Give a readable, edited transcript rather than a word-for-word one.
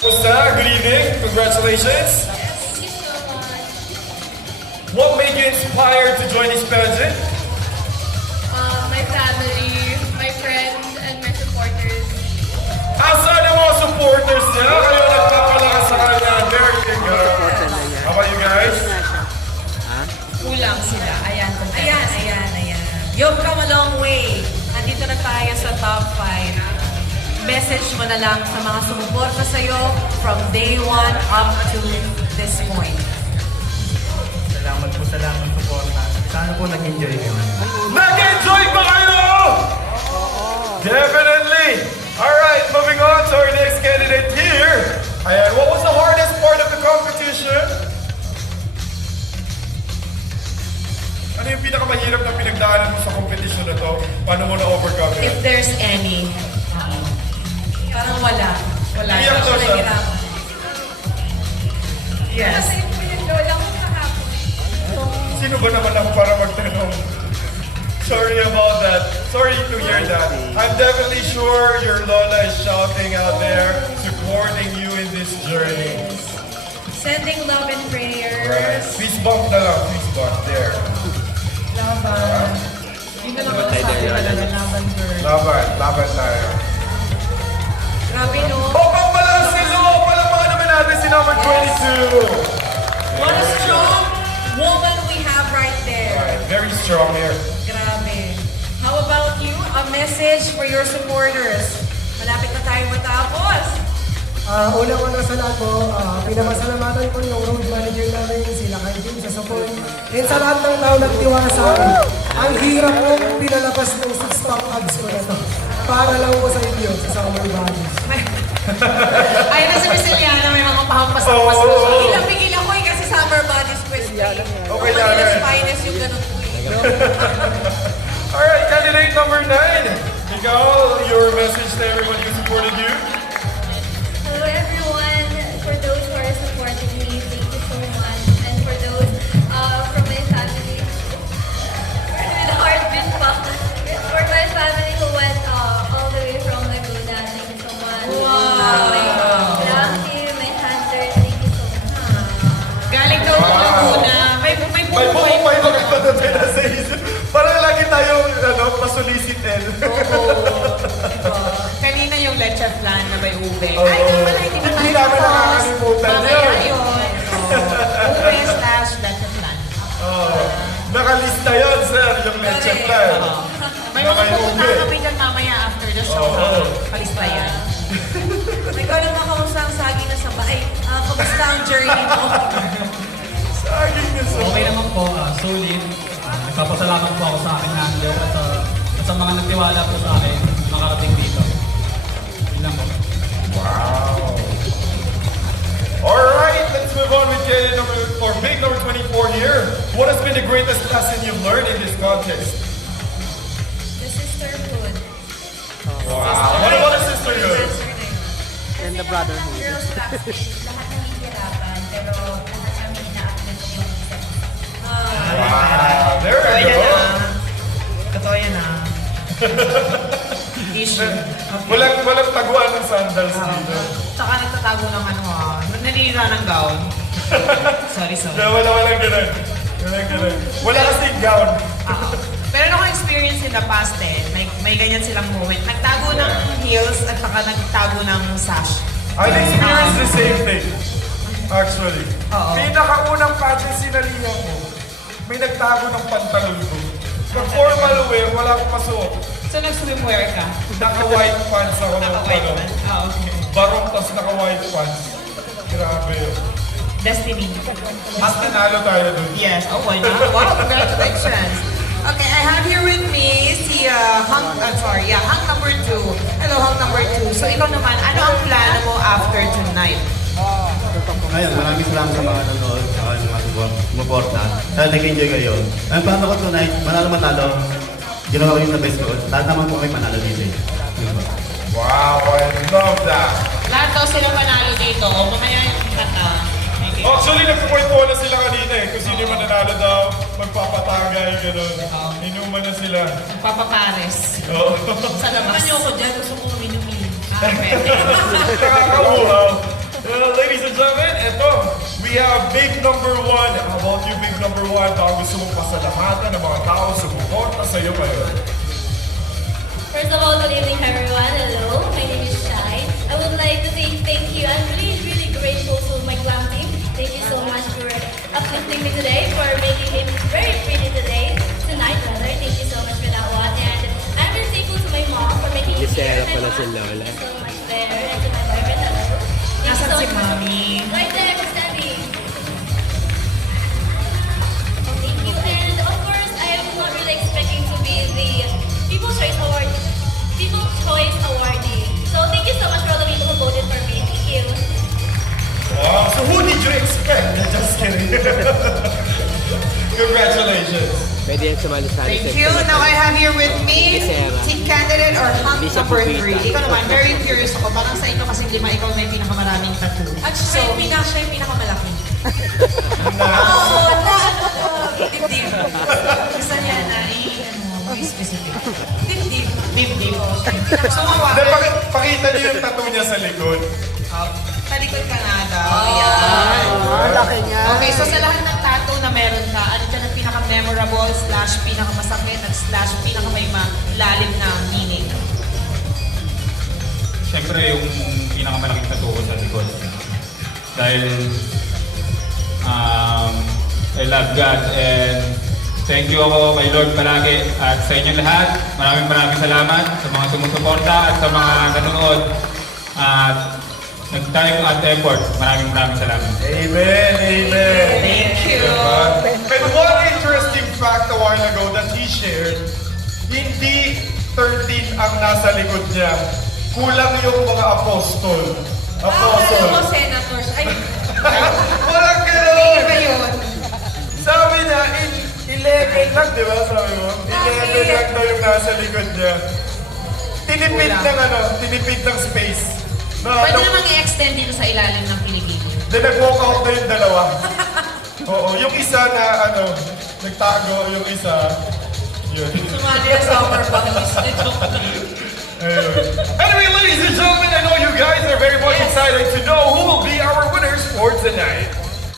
Musta? Good evening. Congratulations. Thank you so much. What made you inspired to join this pageant? My family, my friends, and my supporters. Asan ang mga supporters niya? Kayo nagpapalakas sa kanya. Very good. How about you guys? Kulang sila. Ayan. You've come a long way. Nandito na tayo sa top 5. Message mo na lang sa mga sumuporta sa'yo from day 1 up to this point. Salamat po sa suporta. Sana po nag-enjoy kayo. Nag-enjoy ba kayo? Definitely. Alright, moving on to our next candidate here. Ayan, what was the hardest part of the competition? Ano yung pinakamahirap na pinagdaanan mo sa competition na to? Paano mo na-overcome If it? there's any, parang wala. Wala. Iyak daw siya. Hirap. Yes. Kasi po yung lola ko kahapon. Sino ba naman ako para magtanong? Sorry about that. Sorry to hear that. I'm definitely sure your Lola is shouting out there, supporting you in this journey. Sending love and prayers. Right. Please bump na lang. Please bump. There. Laban. Hindi ka naman sabi talaga laban, girl. Laban tayo. Grabe, no? Bump pa lang sila! Palamahan naman natin si number 22. What a strong woman we have right there. Right. Very strong here. Grabe. How about you? A message for your supporters. Malapit na tayo matapos. Una-una sa lahat po, pinamasalamatan ko yung road manager namin, sila kay Jim sa support. And sa lahat ng tao nagtiwala sa akin, ang hirap kong pinalabas ng 6-pack abs ko na to. Para lang po sa inyo, sa summer bodies. Ayun na si Prisciliana, may mga pahampas-hampas na siya. Pigil ako eh, kasi summer bodies question. Okay lang, Manilas eh. finest yung ganun po eh. Alright, candidate number 9. Ikaw, your message to everyone who supported you. Hello everyone. For those who are supporting me, thank you so much. And for those from my family, with heartbeat pa. For my family who went all the way from Laguna, thank you so much. Wow. My Lucky, my Hunter, thank you so much. Galing daw ng Laguna. May May buhay pumupay na kapatid na sa isip. Parang lagi tayong pasolicited. Kanina yung leche flan na may ube. Oo. Ay, di pala, hindi ba Hindi tayo namin tapos? nakakalimutan Mamaya yun. yun. Ube slash leche flan. Nakalista yun, sir, yung leche plan. May Na mga may pupunta ube. kami dyan mamaya after the show. Oo. Palista yan. Ikaw lang makamusta ang saging na sa bahay. Kamusta ang journey mo? Saging na sa... Okay naman po, solid. Nagpapasalamat po ako sa aking handler at sa mga nagtiwala po sa akin makarating dito. Yun lang po. Wow. Alright, let's move on with candidate big number 24 here. What has been the greatest lesson you've learned in this contest? The sisterhood. Wow. What about the sisterhood? And the brotherhood. Girls backstage, lahat nahihirapan, pero lahat kami ina-uplift yung isa't isa. Wow, there we go. Totoo yan ah. Issue. Walang taguan ng sandals dito. Tsaka nagtatago ng nanira ng gown. Sorry. Walang ganun. Wala kasing gown. Pero nung experience in the past may ganyan silang moment. Nagtago ng heels at saka nagtago ng sash. I experienced the same thing. Actually. Oo. Pinakaunang pageant sinalihan ko, may nagtago ng pantalon ko. Pag formal wear, wala akong masuot. So nag-swimwear ka? Naka-white pants ako ng Naka-white ano. man? Okay. Barong tas naka-white pants. Grabe. Destiny. Mas nanalo tayo dun. Yes. Oh, why not? Wow, congratulations. Okay, I have here with me si Hunk number 2. Hello, Hunk number 2. So ikaw naman, ano ang plano mo after tonight? Ngayon, maraming salamat sa mga nanonood, sa mga sumuporta. Sana nag-enjoy kayo. Ang plano ko tonight, manalo, ginawa ko yung the best ko. Lahat naman po may panalo dito eh. Yun po. Wow, I love that. Lahat daw sila panalo dito. Mamaya yung kata. Actually, nagpupuntuan na sila kanina eh. Kung sino yung mananalo daw, magpapatagay, gano'n. Inuman na sila. Papapares. Oo. Sa labas. Ano ko dyan? Gusto ko minumi. Ah, pwede. Nakakauhaw. number one. How about you, big number one? Baka gusto mong pasalamatan ng mga tao sumuporta sa'yo ngayon. First of all, good evening everyone. Hello, my name is Shai. I would like to say thank you. I'm really, really grateful to my glam team. Thank you so much for uplifting me today, for making me very pretty today, tonight rather. Thank you so much for that one. And I'm really thankful to my mom for making me here. My mom, thank you so much there. And to my boyfriend, hello. Thank you Nasaan so si much. Mommy? Right there, standing. Thank you. And of course, I am not really expecting to be the People's Choice Awardee. So thank you so much for all the people who voted for me. Thank you. Wow, so who did you expect? Just kidding. Congratulations. Pwede yan sumali sa Thank you. Now I have here with me si candidate or hunk number 3. Ikaw naman, very curious ako. Parang sa inyo kasi 5, ikaw may pinakamaraming tattoo. At siya yung pinakamalaki. Dibdib. Gusto niya na more specific. Dibdib. Dibdib. So, Hindi, pakita niyo yung tattoo niya sa likod. talikod ka nga daw. Ayan. Okay, so sa lahat ng tattoo na meron ka, ano ka ng pinaka-memorable / pinakamasakit at / pinaka-may malalim na meaning? Siyempre yung pinakamalaking tattoo ko sa likod. Dahil I love God and thank you ako kay Lord palagi at sa inyo lahat. Maraming salamat sa mga sumusuporta at sa mga nanonood at nag-time at effort. Maraming salamat. Amen, amen. Thank you. And one interesting fact a while ago that he shared, hindi 13 ang nasa likod niya. Kulang yung mga apostol. Alam mo, senators. Ay, Walang gano'n! Iba yun. Sabi niya, 11 lang, di ba? Sabi mo? 11 lang daw yung nasa likod niya. Tinipid ng space. pwede namang i-extend dito sa ilalim ng kilikili. Then nag-walk out na yung dalawa. Oo, yung isa na nagtago, yung isa, yun. Sumali yung summer bodies. Anyway, ladies and gentlemen, I know you guys are very much excited to know who will be our winners for tonight.